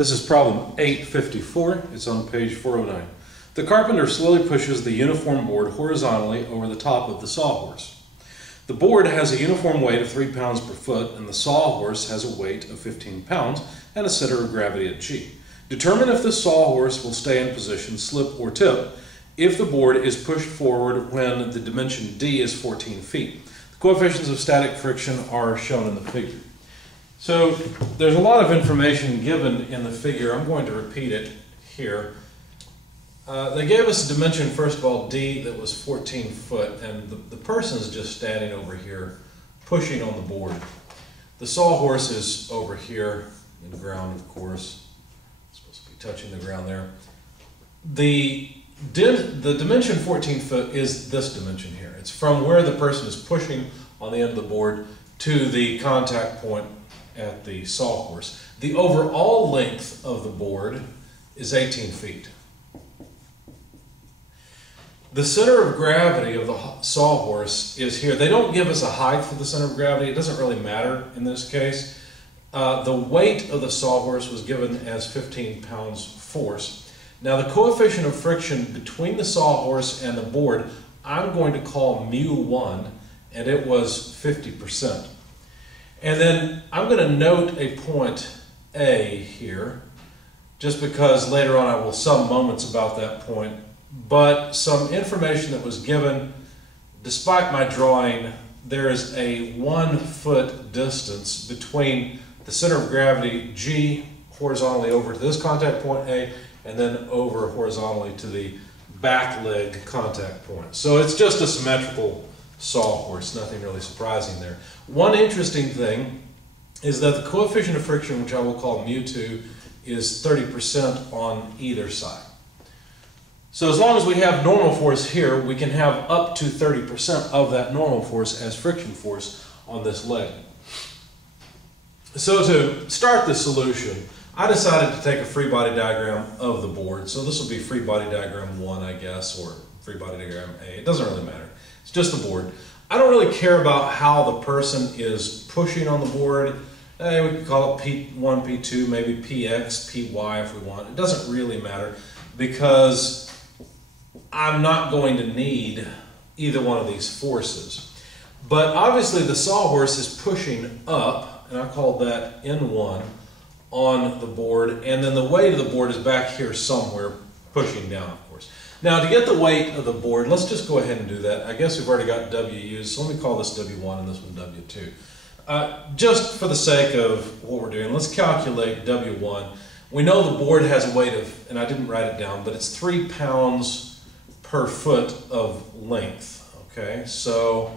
This is problem 854. It's on page 409. The carpenter slowly pushes the uniform board horizontally over the top of the sawhorse. The board has a uniform weight of 3 pounds per foot, and the sawhorse has a weight of 15 pounds and a center of gravity at G. Determine if the sawhorse will stay in position, slip, or tip if the board is pushed forward when the dimension D is 14 feet. The coefficients of static friction are shown in the figure. So there's a lot of information given in the figure. I'm going to repeat it here. They gave us a dimension, first of all, D, that was 14 foot, and the person is just standing over here pushing on the board. The sawhorse is over here in the ground, of course. It's supposed to be touching the ground there. The dimension 14 foot is this dimension here. It's from where the person is pushing on the end of the board to the contact point at the sawhorse. The overall length of the board is 18 feet. The center of gravity of the sawhorse is here. They don't give us a height for the center of gravity. It doesn't really matter in this case. The weight of the sawhorse was given as 15 pounds force. Now the coefficient of friction between the sawhorse and the board, I'm going to call mu1, and it was 50%. And then I'm going to note a point A here, just because later on I will sum moments about that point. But some information that was given, despite my drawing, there is a 1 foot distance between the center of gravity G horizontally over to this contact point A, and then over horizontally to the back leg contact point. So it's just a symmetrical sawhorse, nothing really surprising there. One interesting thing is that the coefficient of friction, which I will call mu2, is 30% on either side. So as long as we have normal force here, we can have up to 30% of that normal force as friction force on this leg. So to start the solution, I decided to take a free body diagram of the board. So this will be free body diagram 1, I guess, or free body diagram A. It doesn't really matter. It's just the board. I don't really care about how the person is pushing on the board. We could call it P1, P2, maybe PX, PY if we want. It doesn't really matter because I'm not going to need either one of these forces. But obviously the sawhorse is pushing up, and I call that N1 on the board, and then the weight of the board is back here somewhere pushing down, of course. Now to get the weight of the board, let's just go ahead and do that. I guess we've already got W used, so let me call this W1 and this one W2. Just for the sake of what we're doing, let's calculate W1. We know the board has a weight of, and I didn't write it down, but it's 3 pounds per foot of length, okay? So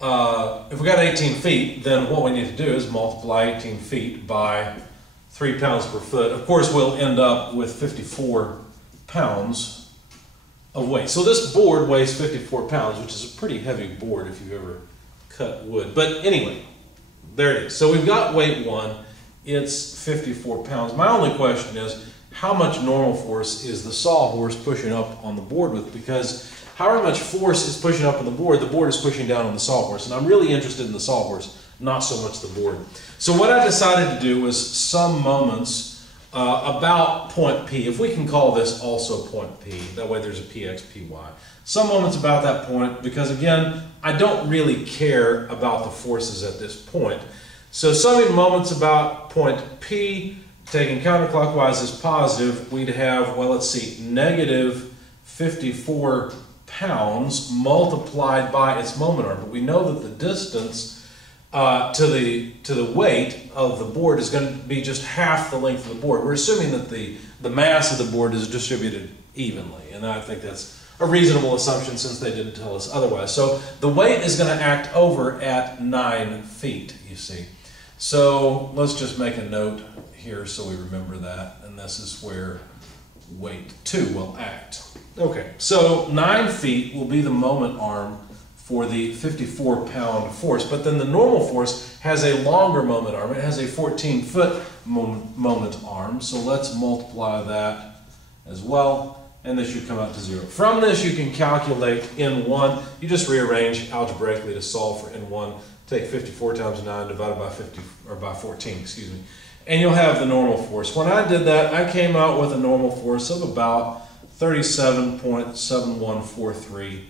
if we got 18 feet, then what we need to do is multiply 18 feet by 3 pounds per foot. Of course, we'll end up with 54 pounds of weight. So this board weighs 54 pounds, which is a pretty heavy board if you've ever cut wood. But anyway, there it is. So we've got weight 1. It's 54 pounds. My only question is, how much normal force is the sawhorse pushing up on the board with? Because however much force is pushing up on the board is pushing down on the sawhorse. And I'm really interested in the sawhorse, not so much the board. So what I decided to do was sum moments about point P. If we can call this also point P, that way there's a PX, PY. Some moments about that point, because again, I don't really care about the forces at this point. So summing moments about point P, taking counterclockwise as positive, we'd have, well, let's see, negative 54 pounds multiplied by its moment arm. But we know that the distance to the weight of the board is going to be just half the length of the board. We're assuming that the mass of the board is distributed evenly, and I think that's a reasonable assumption since they didn't tell us otherwise. So the weight is going to act over at 9 feet, you see. So let's just make a note here so we remember that, and this is where weight 2 will act. Okay, so 9 feet will be the moment arm for the 54-pound force, but then the normal force has a longer moment arm. It has a 14-foot moment arm, so let's multiply that as well, and this should come out to 0. From this you can calculate N1. You just rearrange algebraically to solve for N1. Take 54 times 9 divided by 50, or by 14, excuse me. and you'll have the normal force. When I did that, I came out with a normal force of about 37.7143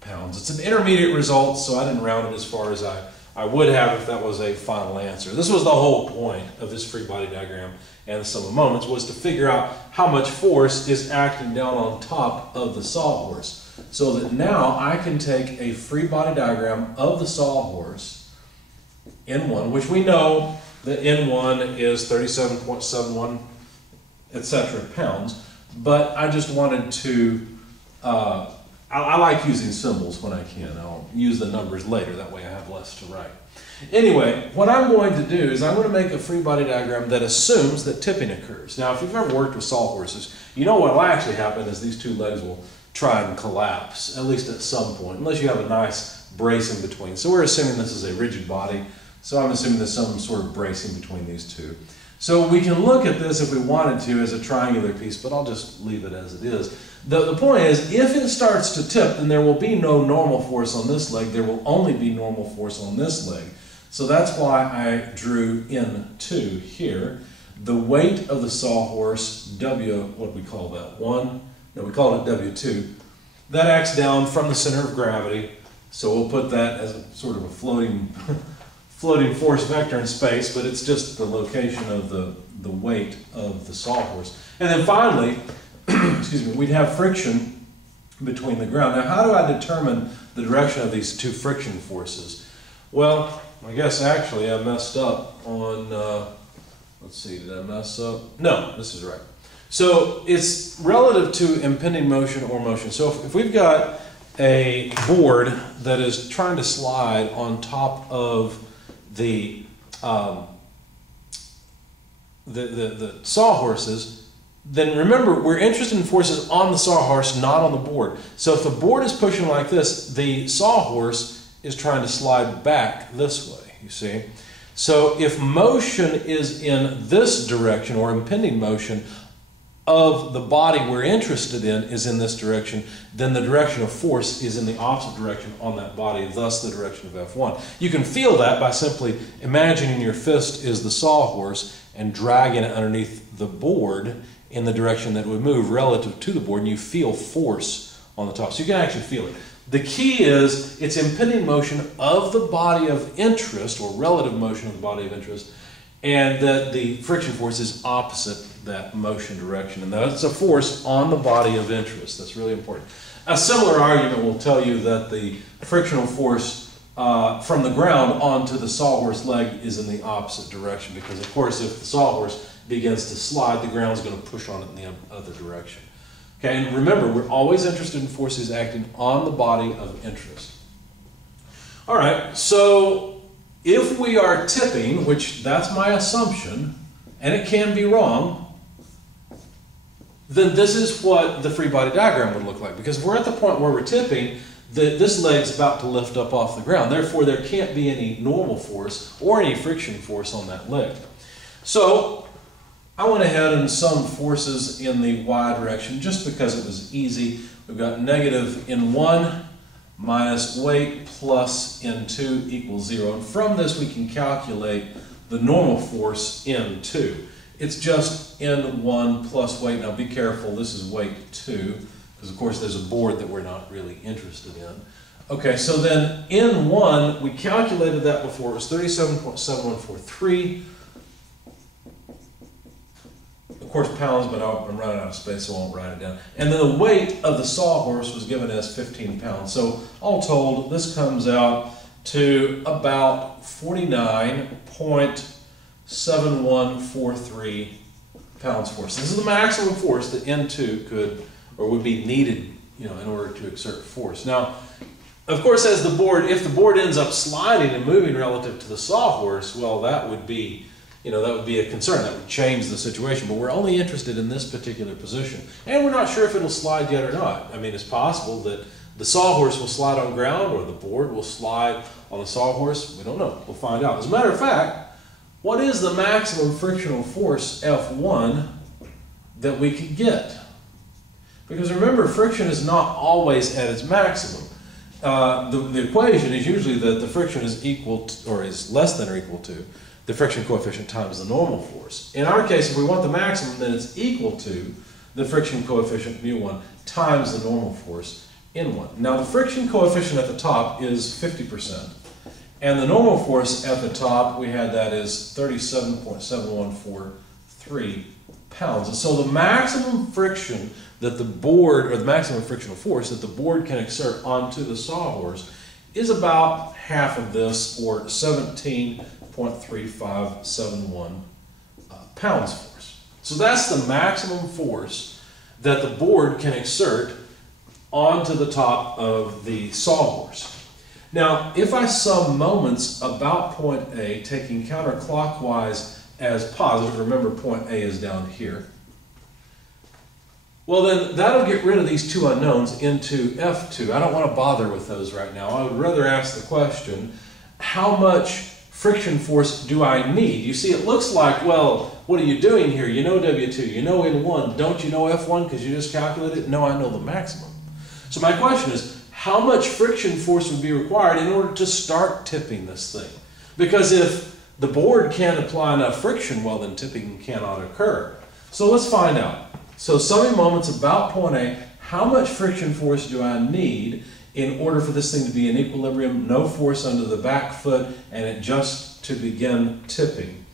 pounds. It's an intermediate result, so I didn't round it as far as I would have if that was a final answer. This was the whole point of this free body diagram and the sum of moments, was to figure out how much force is acting down on top of the sawhorse. So that now I can take a free body diagram of the sawhorse, N1, which we know that N1 is 37.71, etc. pounds, but I just wanted to, I like using symbols when I can. I'll use the numbers later, that way I have less to write. Anyway, what I'm going to do is I'm going to make a free body diagram that assumes that tipping occurs. Now, if you've ever worked with sawhorses, you know what will actually happen is these two legs will try and collapse, at least at some point, unless you have a nice brace in between. So we're assuming this is a rigid body, so I'm assuming there's some sort of bracing between these two. So we can look at this if we wanted to as a triangular piece, but I'll just leave it as it is. The point is, if it starts to tip, then there will be no normal force on this leg, there will only be normal force on this leg. So that's why I drew N2 here. The weight of the sawhorse, W, what do we call that? 1? No, we call it W2. That acts down from the center of gravity, so we'll put that as a sort of a floating force vector in space, but it's just the location of the weight of the sawhorse. And then finally, excuse me, we'd have friction between the ground. Now, how do I determine the direction of these two friction forces? Well, I guess actually I messed up on, let's see, did I mess up? No, this is right. So it's relative to impending motion or motion. So if we've got a board that is trying to slide on top of the sawhorses, then remember, we're interested in forces on the sawhorse, not on the board. So if the board is pushing like this, the sawhorse is trying to slide back this way, you see. So if motion is in this direction, or impending motion of the body we're interested in is in this direction, then the direction of force is in the opposite direction on that body, thus the direction of F1. You can feel that by simply imagining your fist is the sawhorse and dragging it underneath the board in the direction that it would move relative to the board, and you feel force on the top. So you can actually feel it. The key is it's impending motion of the body of interest, or relative motion of the body of interest, and that the friction force is opposite that motion direction. And that's a force on the body of interest. That's really important. A similar argument will tell you that the frictional force from the ground onto the sawhorse leg is in the opposite direction, because of course if the sawhorse begins to slide, the ground is going to push on it in the other direction. Okay, and remember, we're always interested in forces acting on the body of interest. All right, so if we are tipping, which that's my assumption, and it can be wrong, then this is what the free body diagram would look like. Because if we're at the point where we're tipping, this leg's about to lift up off the ground. Therefore, there can't be any normal force or any friction force on that leg. So I went ahead and summed forces in the y direction just because it was easy. We've got negative N1 minus weight plus N2 equals 0. And from this we can calculate the normal force N2. It's just N1 plus weight. Now be careful, this is weight 2, because of course there's a board that we're not really interested in. Okay, so then N1, we calculated that before, it was 37.7143. Of course, pounds, but I'm running out of space, so I won't write it down. And then the weight of the sawhorse was given as 15 pounds. So all told, this comes out to about 49.7143 pounds force. This is the maximum force that N2 could, or would be needed, in order to exert force. Now, of course, if the board ends up sliding and moving relative to the sawhorse, well, that would be, that would be a concern. That would change the situation. But we're only interested in this particular position. And we're not sure if it'll slide yet or not. I mean, it's possible that the sawhorse will slide on ground or the board will slide on the sawhorse. We don't know. We'll find out. As a matter of fact, what is the maximum frictional force, F1, that we could get? Because remember, friction is not always at its maximum. The equation is usually that the friction is equal to, or is less than or equal to, the friction coefficient times the normal force. In our case, if we want the maximum, then it's equal to the friction coefficient mu1 times the normal force N1. Now the friction coefficient at the top is 50%, and the normal force at the top, we had that is 37.7143 pounds. And so the maximum friction that the board, or the maximum frictional force that the board can exert onto the sawhorse is about half of this, or 17.3571 pounds force. So that's the maximum force that the board can exert onto the top of the sawhorse. Now, if I sum moments about point A, taking counterclockwise as positive, remember point A is down here, well then that'll get rid of these two unknowns into F2. I don't want to bother with those right now. I would rather ask the question, how much friction force do I need? You see, it looks like, well, what are you doing here? You know W2, you know N1, don't you know F1 because you just calculated it? No, I know the maximum. So my question is, how much friction force would be required in order to start tipping this thing? Because if the board can't apply enough friction, well then tipping cannot occur. So let's find out. So summing moments about point A, how much friction force do I need in order for this thing to be in equilibrium, no force under the back foot, and it just to begin tipping?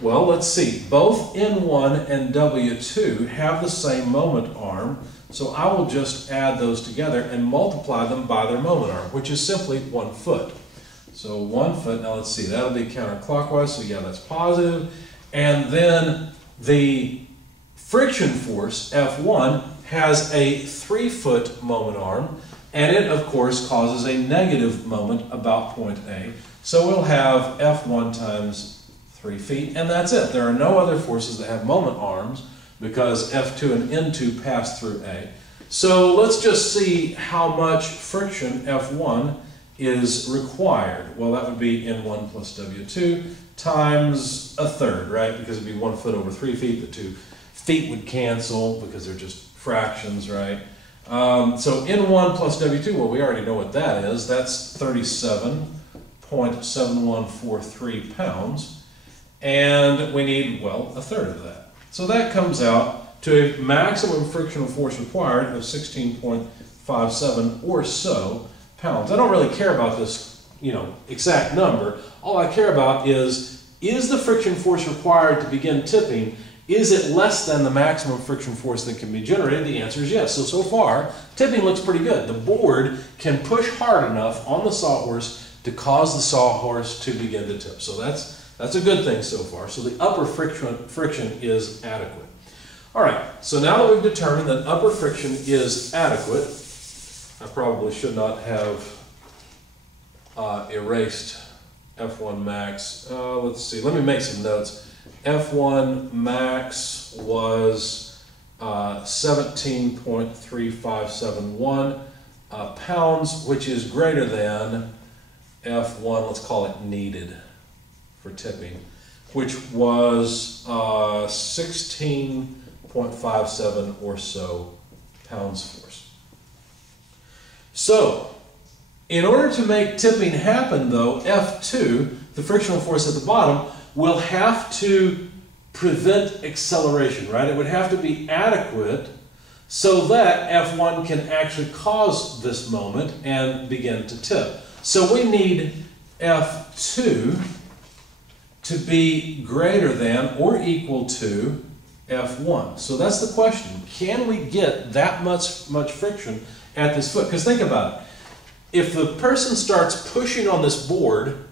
Well, let's see. Both N1 and W2 have the same moment arm, so I will just add those together and multiply them by their moment arm, which is simply 1 foot. So 1 foot, now let's see, that'll be counterclockwise, so yeah, that's positive. And then the friction force, F1, has a 3 foot moment arm, and it of course causes a negative moment about point A. So we'll have F1 times 3 feet, and that's it. There are no other forces that have moment arms because F2 and N2 pass through A. So let's just see how much friction F1 is required. Well, that would be N1 plus W2 times a third, right? Because it'd be 1 foot over 3 feet. The 2 feet would cancel because they're just fractions, right? So N1 plus W2, well, we already know what that is. That's 37.7143 pounds. And we need, well, a third of that. So that comes out to a maximum frictional force required of 16.57 or so pounds. I don't really care about this, exact number. All I care about is the friction force required to begin tipping, is it less than the maximum friction force that can be generated? The answer is yes. So far, tipping looks pretty good. The board can push hard enough on the sawhorse to cause the sawhorse to begin to tip. So that's a good thing so far. So the upper friction is adequate. All right, so now that we've determined that upper friction is adequate, I probably should not have erased F1 max. Let's see, let me make some notes. F1 max was 17.3571 pounds, which is greater than F1, let's call it needed for tipping, which was 16.57 or so pounds force. So, in order to make tipping happen though, F2, the frictional force at the bottom, will have to prevent acceleration, right? It would have to be adequate so that F1 can actually cause this moment and begin to tip. So we need F2 to be greater than or equal to F1. So that's the question. Can we get that much friction at this foot? Because think about it. If the person starts pushing on this board,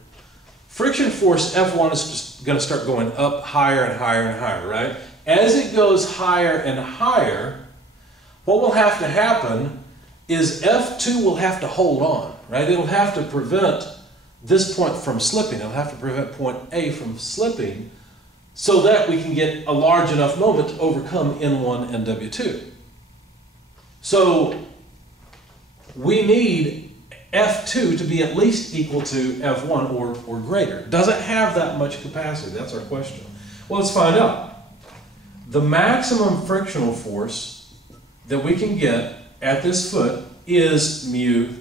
friction force F1 is just going to start going up higher and higher and higher, right? As it goes higher and higher, what will have to happen is F2 will have to hold on, right? It'll have to prevent this point from slipping. It'll have to prevent point A from slipping so that we can get a large enough moment to overcome N1 and W2. So we need F2 to be at least equal to F1 or greater. Does it have that much capacity? That's our question. Well, let's find out. The maximum frictional force that we can get at this foot is mu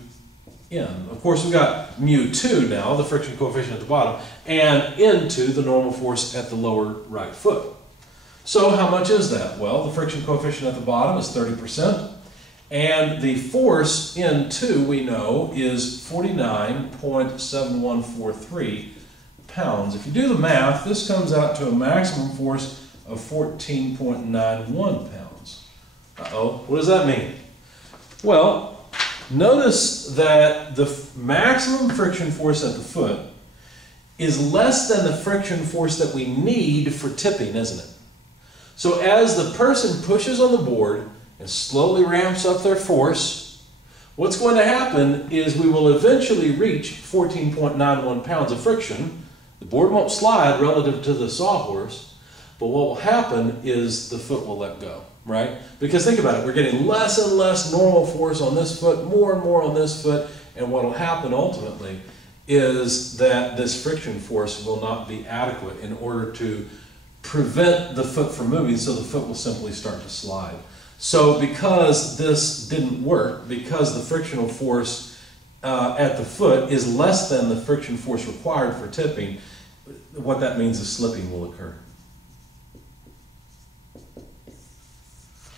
N. Of course, we've got mu2 now, the friction coefficient at the bottom, and N2, the normal force at the lower right foot. So how much is that? Well, the friction coefficient at the bottom is 30%, and the force N2 we know is 49.7143 pounds. If you do the math, this comes out to a maximum force of 14.91 pounds. Uh-oh, what does that mean? Well, notice that the maximum friction force at the foot is less than the friction force that we need for tipping, isn't it? So as the person pushes on the board and slowly ramps up their force, what's going to happen is we will eventually reach 14.91 pounds of friction. The board won't slide relative to the sawhorse, but what will happen is the foot will let go, right? Because think about it, we're getting less and less normal force on this foot, more and more on this foot, and what will happen ultimately is that this friction force will not be adequate in order to prevent the foot from moving, so the foot will simply start to slide. So because this didn't work, because the frictional force at the foot is less than the friction force required for tipping, what that means is slipping will occur.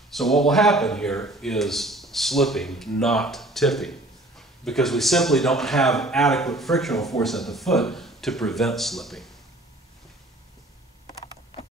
So what will happen here is slipping, not tipping, because we simply don't have adequate frictional force at the foot to prevent slipping.